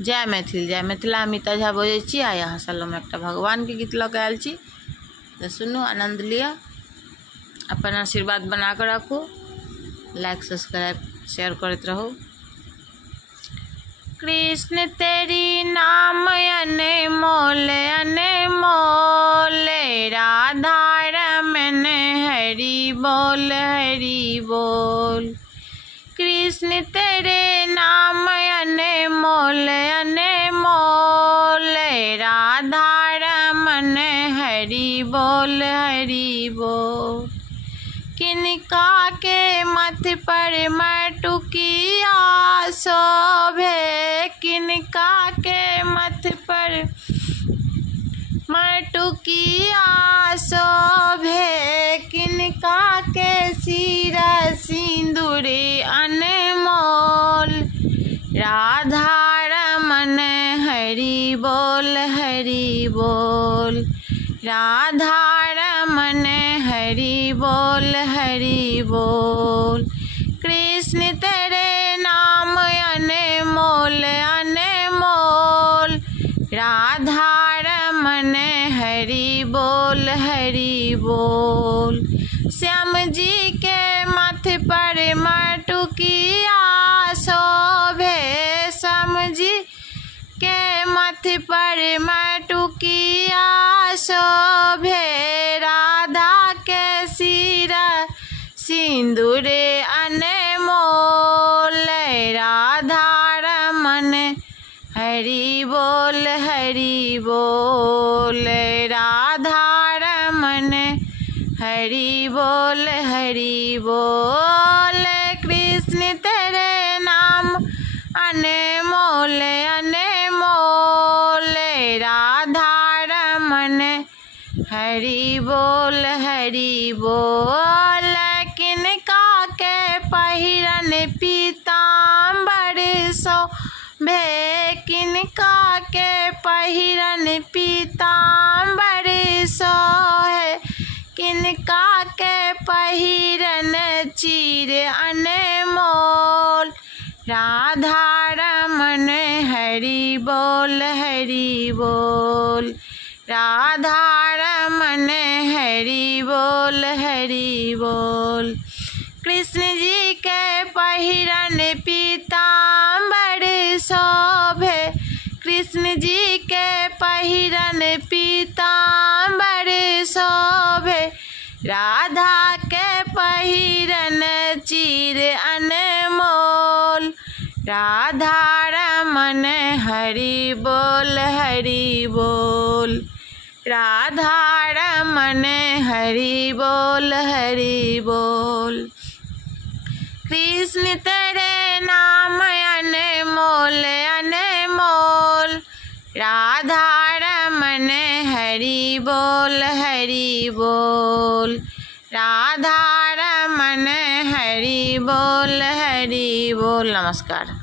जय मैथिल जय मिथिला। अमिता झा बजै छी आ यहाँ सालों एक भगवान के गीत लऽ आयल छी, तो सुनू, आनंद लिया, अपन आशीर्वाद बना कर रखू, लाइक सब्सक्राइब शेयर करते रहो। कृष्ण तेरी नाम अनमोल अनमोल, राधा रमन हरि बोल। कृष्ण तेरे नाम अनमोल अनमोल, राधा रमन हरि बोल। किनका के मथ पर मटुकिया शोभे, किनका के मथ पर मटुकिया शोभे, किनका के सिर सिंदूर अनमोल, राधा रमन हरि बोल। राधा रमन हरि बोल। कृष्ण तेरे नाम अनमोल अनमोल, राधा रमन हरि बोल। श्याम जी के मथ पर मटुकिया शोभे, श्याम जी के मथ पर मटुकिया शोभे, राधा के सिर सिंदूर अनमोल, राधा रमन हरि बोल। राधा रमन हरि बोल। कृष्ण तेरे नाम अनमोल अनमोल, राधा रमन हरि बोल। किनका के पहिरन पीताम्बर शोभे, किनका के पहिरन पीताम्बर शोभे, किनका के पहिरन चीर अनमोल, राधा रमन हरि बोल। राधा रमन हरि बोल। कृष्ण जी के पहिरन पीताम्बर शोभे, कृष्ण जी के पहिरन पीताम्बर शोभे, राधा के पहिरन चीर अनमोल, राधा रमन हरि बोल। राधा रमन हरि बोल। कृष्ण तेरे नाम अनमोल अनमोल, राधा रमन हरि बोल। राधा रमन हरि बोल। नमस्कार।